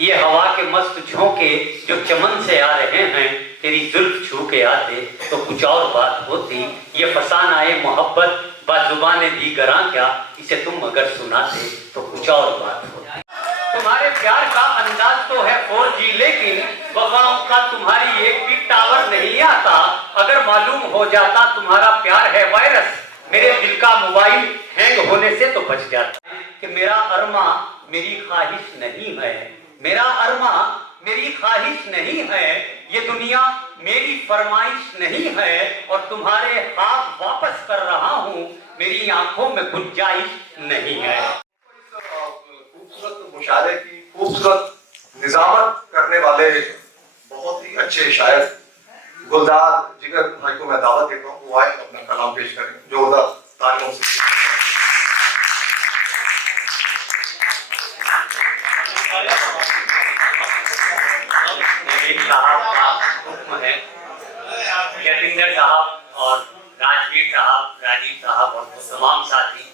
ये हवा के मस्त झोंके जो चमन से आ रहे हैं, तेरी जुल्फ छू के आते तो कुछ और बात होती। ये फसान आए मोहब्बत बाजुबाने दी गरा क्या, इसे तुम अगर सुनाते तो कुछ और बात होती। तुम्हारे प्यार का अंदाज तो है 4G, लेकिन वफाओं का तुम्हारी एक भी टावर नहीं आता। अगर मालूम हो जाता तुम्हारा प्यार है वायरस, मेरे दिल का मोबाइल हैंग होने से तो बच जाता। कि मेरा अरमा मेरी ख्वाहिश नहीं है, मेरा अरमा मेरी ख्वाहिश नहीं है, ये दुनिया मेरी फरमाइश नहीं है, और तुम्हारे हाथ वापस कर रहा हूँ, मेरी आंखों में गुंजाइश नहीं है। खूबसूरत मुशायरे की खूबसूरत निजामत करने वाले बहुत ही अच्छे शायर गुलजार जिगर भाई को मैं दावत देता हूँ, वो आए अपना कलाम पेश करें। जोरदार तालियों से जतिंदर साहब और राजवीर साहब, राजीव साहब और तमाम साथी,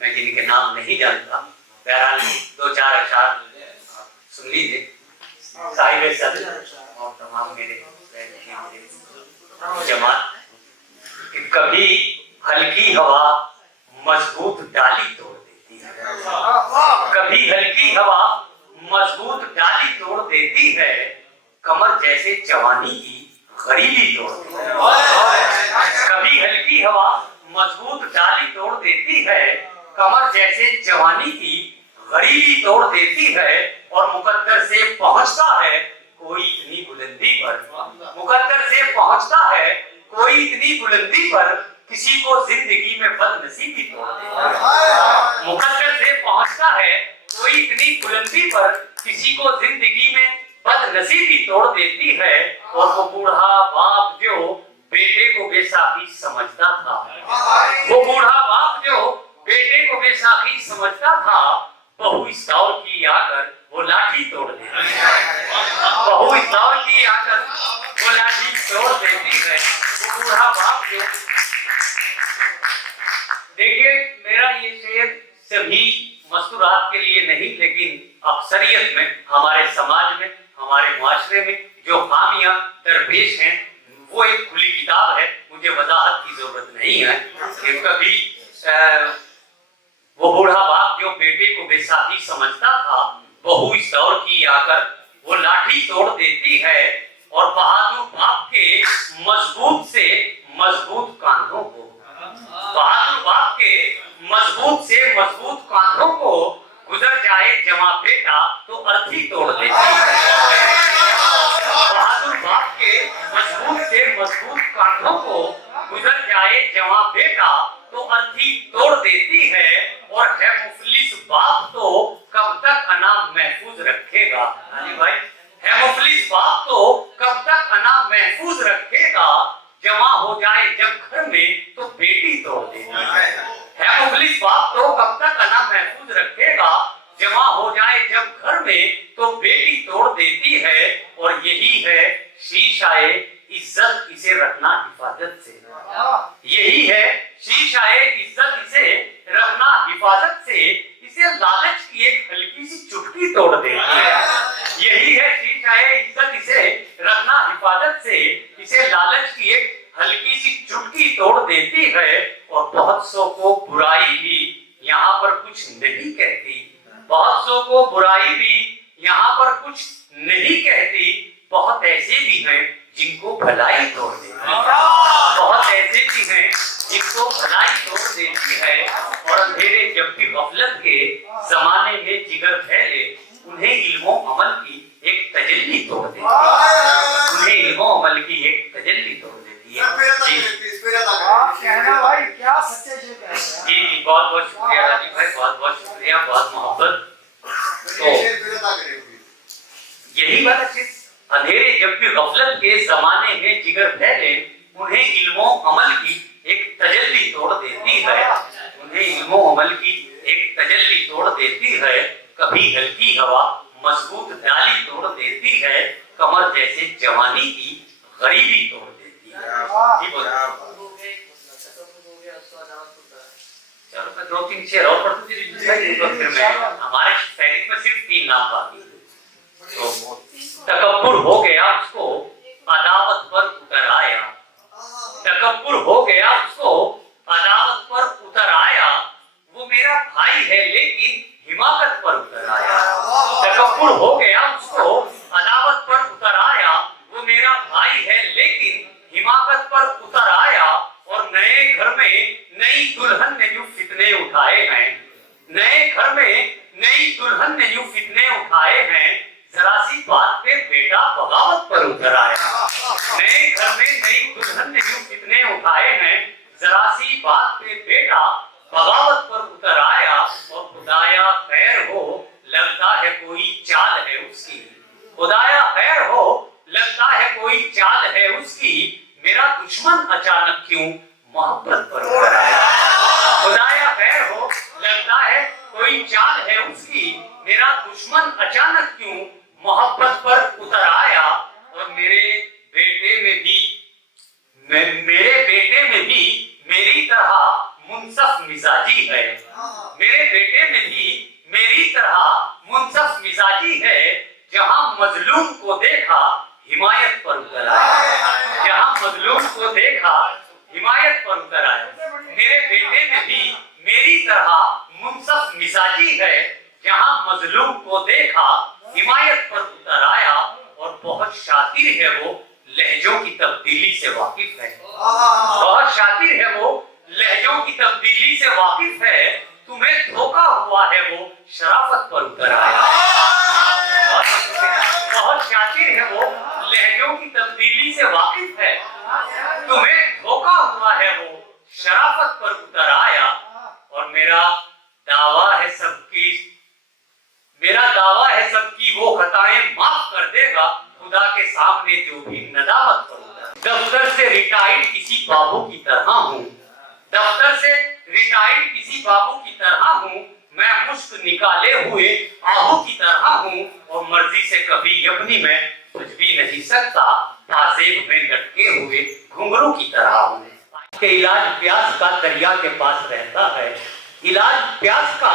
मैं जिनके नाम नहीं जानता, बहरहाल 2-4 अशार सुन लीजिए। साहिब सदर और तमाम मेरे जमात कि कभी हल्की हवा मजबूत डाली तोड़ देती है, कभी हल्की हवा मजबूत डाली तोड़ देती है, कमर जैसे जवानी की गरीबी तोड़ देती है। कभी हल्की हवा मजबूत डाली तोड़ देती है, कमर जैसे जवानी की गरीबी तोड़ देती है, और मुकद्दर से पहुंचता है कोई इतनी बुलंदी पर, मुकद्दर से पहुंचता है कोई इतनी बुलंदी पर, किसी को जिंदगी में बदनसीबी तोड़ देता है। मुकद्दर से पहुंचता है कोई इतनी बुलंदी पर, किसी को जिंदगी में बदनसीबी तोड़ देती है, और वो बूढ़ा बाप जो बेटे को बेसाखी समझता था, वो बूढ़ा बाप जो बेटे को बेसाखी समझता था, बहू इस दौर की आकर वो लाठी तोड़ देती है, बहू इस दौर की आकर वो लाठी तोड़ देती है, वो बूढ़ा बाप जो। देखिए, मेरा ये शेर सभी मस्तूरात के लिए नहीं, लेकिन अक्सरियत में, हमारे समाज में, हमारे मुआशरे में जो खामियां दरपेश हैं, वो एक खुली किताब है, मुझे वजाहत की जरूरत नहीं है। कि कभी वो बूढ़ा बाप जो बेटे को बेसाखी समझता था, बहू इस दौर की आकर वो लाठी तोड़ देती है, और बहादुर बाप के मजबूत से मजबूत कांधों को, बहादुर बाप के मजबूत से मजबूत कांधों को गुजर जाए जवां बेटा तो अर्थी तोड़ देती है। बहादुर बाप के मजबूत से मजबूत कांधों को गुजर जाए जवां बेटा तो अर्थी तोड़ देती है, और है मुफलिस बाप तो कब तक अनाम महफूज रखेगा। अली भाई, है मुफलिस बाप तो कब तक अनाम महफूज रखेगा, जवां हो जाए जब घर में तो बेटी तोड़ देती है। मुफलिस बाप तो कब तक अनाम महफूज रखेगा, जवां हो जाए जब घर में तो बेटी तोड़ देती है, और यही है शीशाए इज्जत, इसे रखना हिफाजत से, यही है शीशाए इज्जत, इसे रखना हिफाजत से, इसे लालच की एक हल्की सी चुटकी तोड़ देती है। यही है शीशाए इज्जत, इसे रखना हिफाजत से, इसे लालच की एक हल्की सी चुटकी तोड़ देती है, और बहुत सौ को बुराई भी यहाँ पर कुछ नहीं कहती, बहुत सौ को बुराई भी यहाँ पर कुछ नहीं कहती, बहुत ऐसे भी हैं जिनको भलाई तोड़ देती है, बहुत ऐसे भी हैं जिनको भलाई तोड़ देती है, और अंधेरे जब भी गफलत के जमाने में जिगर फैले, उन्हें इल्मो अमल की एक तजल्ली तोड़ देती है, उन्हें इल्मो अमल की एक तजल्ली तोड़ देती है। भाई क्या सच्चे जी, बहुत बहुत शुक्रिया राजीव भाई, बहुत बहुत शुक्रिया, बहुत मोहब्बत। तो यही बात है, अंधेरे जब भी गफलत के जमाने में जिगर फैले, उन्हें इल्मो अमल की एक तजल्ली तोड़ देती है, उन्हें इल्मो अमल की एक तजल्ली तोड़ देती है, कभी हल्की हवा मजबूत डाली तोड़ देती है, कमर जैसे जवानी की गरीबी तोड़ देती है। चलो मैं 2-3 शेर और पढ़ दूं, फिर मैं हमारे फहरिस्त में सिर्फ 3 नाम बाकी। मजबूर हो गया, उसको अदावत पर उतर आया। वो मेरा भाई है लेकिन हिमाकत पर उतर आया। और नए घर में नई दुल्हन ने यूं फितने उठाए हैं, नए घर में नई दुल्हन ने यूं फितने उठाए हैं। जरा सी बात पे बेटा बगावत पर उतर आया। नए घर में नई दुल्हन ने यूं फितने उठाए हैं। जरा सी बात पे बेटा बगावत पर उतर आया। और खुदाया खैर हो, लगता है कोई चाल है उसकी। खुदाया खैर हो, लगता है कोई चाल है उसकी। मेरा दुश्मन अचानक क्यों मोहब्बत पर उतर आया। खुदाया खैर हो, लगता है कोई चाल है उसकी। मेरा दुश्मन अचानक क्यों मोहब्बत पर उतर आया। और मेरे बेटे में भी मेरी तरह मुनसफ मिजाजी है। मेरे बेटे में भी मेरी तरह मुनसफ मिजाजी है। जहां मजलूम को देखा हिमायत पर उतर आया। जहां मजलूम को देखा हिमायत पर उतर आया। मेरे बेटे में भी मेरी तरह मुनसफ मिजाजी है। जहां मजलूम को देखा हिमायत पर उतर आया। और बहुत शातिर है वो, लहजों की तब्दीली से वाकिफ है। बहुत शातिर है वो, लहजों की तब्दीली से वाकिफ है। तुम्हें धोखा हुआ है वो, शराफत पर उतर आया। बहुत शातिर है वो, लहजों की तब्दीली से वाकिफ है। तुम्हें धोखा हुआ है वो, शराफत पर उतर आया। और मेरा दावा है सबकी वो खताएं माफ कर देगा। खुदा के सामने जो भी नदामत पर उतर। दफ्तर से रिटायर्ड किसी बाबू की तरह हूँ। दफ्तर से रिटायर्ड किसी बाबू की तरह हूँ। मैं मुश्क निकाले हुए आहू की तरह हूँ। और मर्जी से कभी अपनी मैं कुछ भी नहीं सकता। ताजेब में लटके हुए घुंघरू की तरह हूँ। के इलाज प्यास का दरिया के पास रहता है। इलाज प्यास का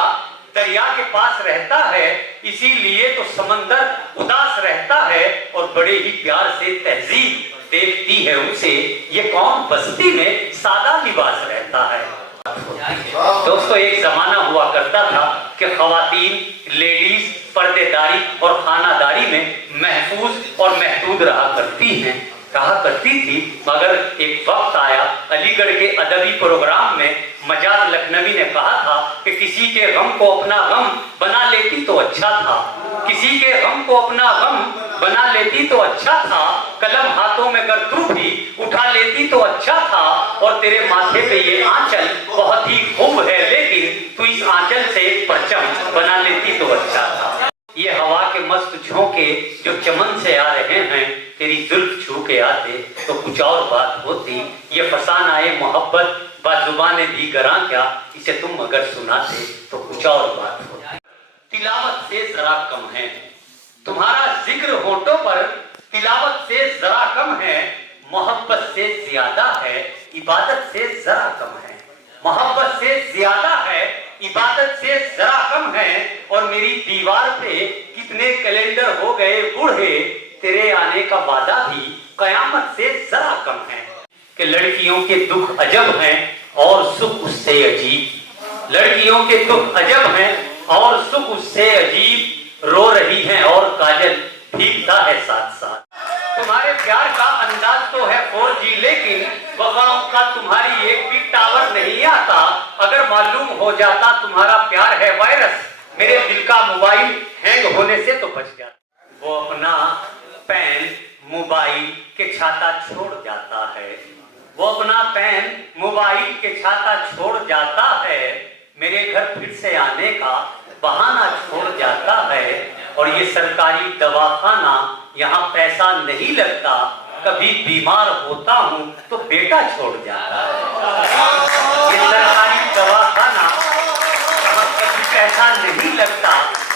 दरिया के पास रहता है। इसीलिए तो समंदर उदास रहता है। और बड़े ही प्यार से तहजीब देखती है उसे। ये कौन बस्ती में सादा लिबास रहता है। दोस्तों, एक जमाना हुआ करता था कि खवातीन, लेडीज पर्देदारी और खानादारी में महफूज और महदूद रहा करती थी। मगर एक वक्त आया, अलीगढ़ के अदबी प्रोग्राम में मजाज लखनवी ने कहा था कि किसी के गम को अपना गम बना लेती तो अच्छा था। किसी के गम को अपना गम बना लेती तो अच्छा था। कलम हाथों में अगर तू भी उठा लेती तो अच्छा था। और तेरे माथे पे ये आंचल बहुत ही खूब है, लेकिन तू इस आंचल से परचम बना लेती तो अच्छा था। ये हवा के मस्त झोंके जो चमन से आ रहे हैं, तेरी जुल्फ छू के आते तो कुछ और बात होती। ये फसान आए मोहब्बत बाजुबाने दी गरां क्या, इसे तुम अगर सुनाते तो कुछ और बात होती। तिलावत से जरा कम है तुम्हारा जिक्र होठों पर, तिलावत से जरा कम है। मोहब्बत से ज्यादा है, इबादत से जरा कम है। मोहब्बत से ज्यादा है, इबादत से जरा कम है। और मेरी दीवार पे कितने कैलेंडर हो गए बूढ़े, तेरे आने का वादा भी कयामत से जरा कम है। कि लड़कियों के दुख अजब हैं और सुख उससे अजीब। लड़कियों के दुख अजब हैं और सुख उससे अजीब। रो रही हैं और काजल भीगता है साथ साथ। तुम्हारे प्यार का अंदाज तो है 4G, लेकिन वफाओं का तुम्हारी एक भी टावर नहीं आता। अगर मालूम हो जाता तुम्हारा प्यार है वायरस, मेरे दिल का मोबाइल हैंग होने से तो बच जाता। वो अपना पेन मोबाइल के छाता छोड़ जाता है। वो अपना पेन मोबाइल के छाता छोड़ जाता है। मेरे घर फिर से आने का बहाना छोड़ जाता है। और ये सरकारी दवाखाना, यहाँ पैसा नहीं लगता। कभी बीमार होता हूँ तो बेटा छोड़ जाता है। ये सरकारी दवाखाना, यहाँ कभी पैसा नहीं लगता।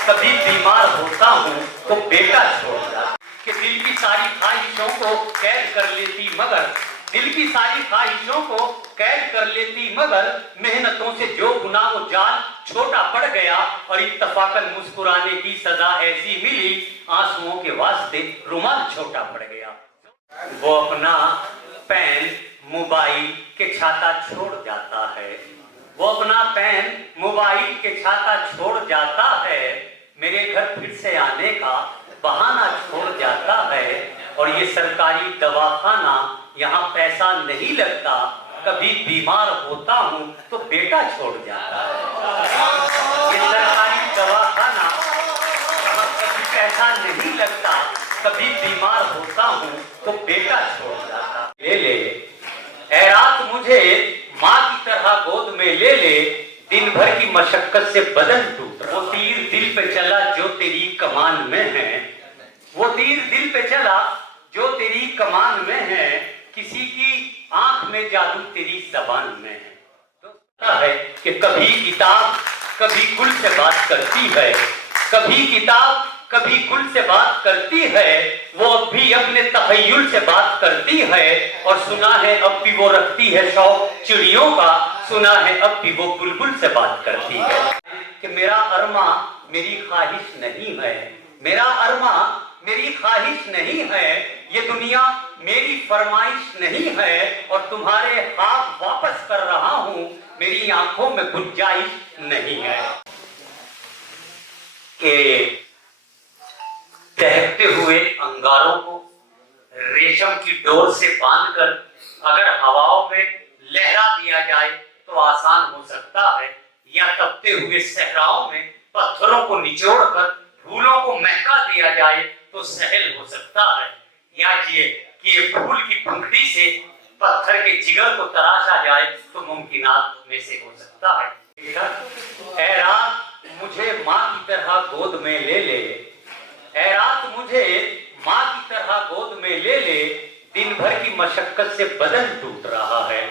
कभी बीमार होता हूँ तो बेटा छोड़ जाता है। कि दिल की सारी ख्वाहिशों को कैद कर लेती मगर, दिल की सारी ख्वाहिशों को कैद कर लेती मगर, मेहनतों से जो गुना वो जाल छोटा पड़ गया। और इत्तफाकन मुस्कुराने की सजा ऐसी मिली, आंसुओं के वास्ते रुमाल छोटा पड़ गया। वो अपना पेन मोबाइल के छाता छोड़ जाता है। वो अपना पेन मोबाइल के छाता छोड़ जाता है। मेरे घर फिर से आने का बहाना छोड़ जाता है। और ये सरकारी दवाखाना, यहाँ पैसा नहीं लगता, कभी बीमार होता हूँ तो बेटा छोड़ जाता है। ये सरकारी दवाखाना, यहाँ कभी पैसा नहीं लगता, कभी बीमार होता हूँ तो बेटा छोड़ जाता है। ले ले ऐ रात मुझे माँ की तरह गोद में ले ले, दिन भर की मशक्कत से बदन टूट रहा। वो तीर दिल पे चला जो तेरी कमान में है, वो तीर दिल पे चला जो तेरी कमान में है, किसी की आंख में जादू तेरी जबान में है। तो पता है कि कभी किताब कभी गुल से बात करती है, कभी किताब कभी गुल से बात करती है, वो अब भी अपने तखय्युल से बात करती है। और सुना है अब भी वो रखती है शौक चिड़ियों का, सुना है अब भी वो बुलबुल से बात करती है। कि मेरा अरमा मेरी ख्वाहिश नहीं है, मेरा अरमा मेरी ख्वाहिश नहीं है, ये दुनिया मेरी फरमाइश नहीं है। और तुम्हारे ख्वाब वापस कर रहा हूं, मेरी आंखों में गुंजाइश नहीं है। कि दहकते हुए अंगारों को रेशम की डोर से बांधकर अगर हवाओं में लहरा दिया जाए तो आसान हो सकता है, या तपते हुए सहराओं में पत्थरों को निचोड़कर फूलों को महका दिया जाए तो सहल हो सकता है, या कि फूल की पंखड़ी से पत्थर के जिगर को तराशा जाए तो मुमकिनात में से हो सकता है। ऐ रात मुझे माँ की तरह गोद में ले ले, ऐ रात मुझे माँ की तरह गोद में ले ले, दिन भर की मशक्कत से बदन टूट रहा है।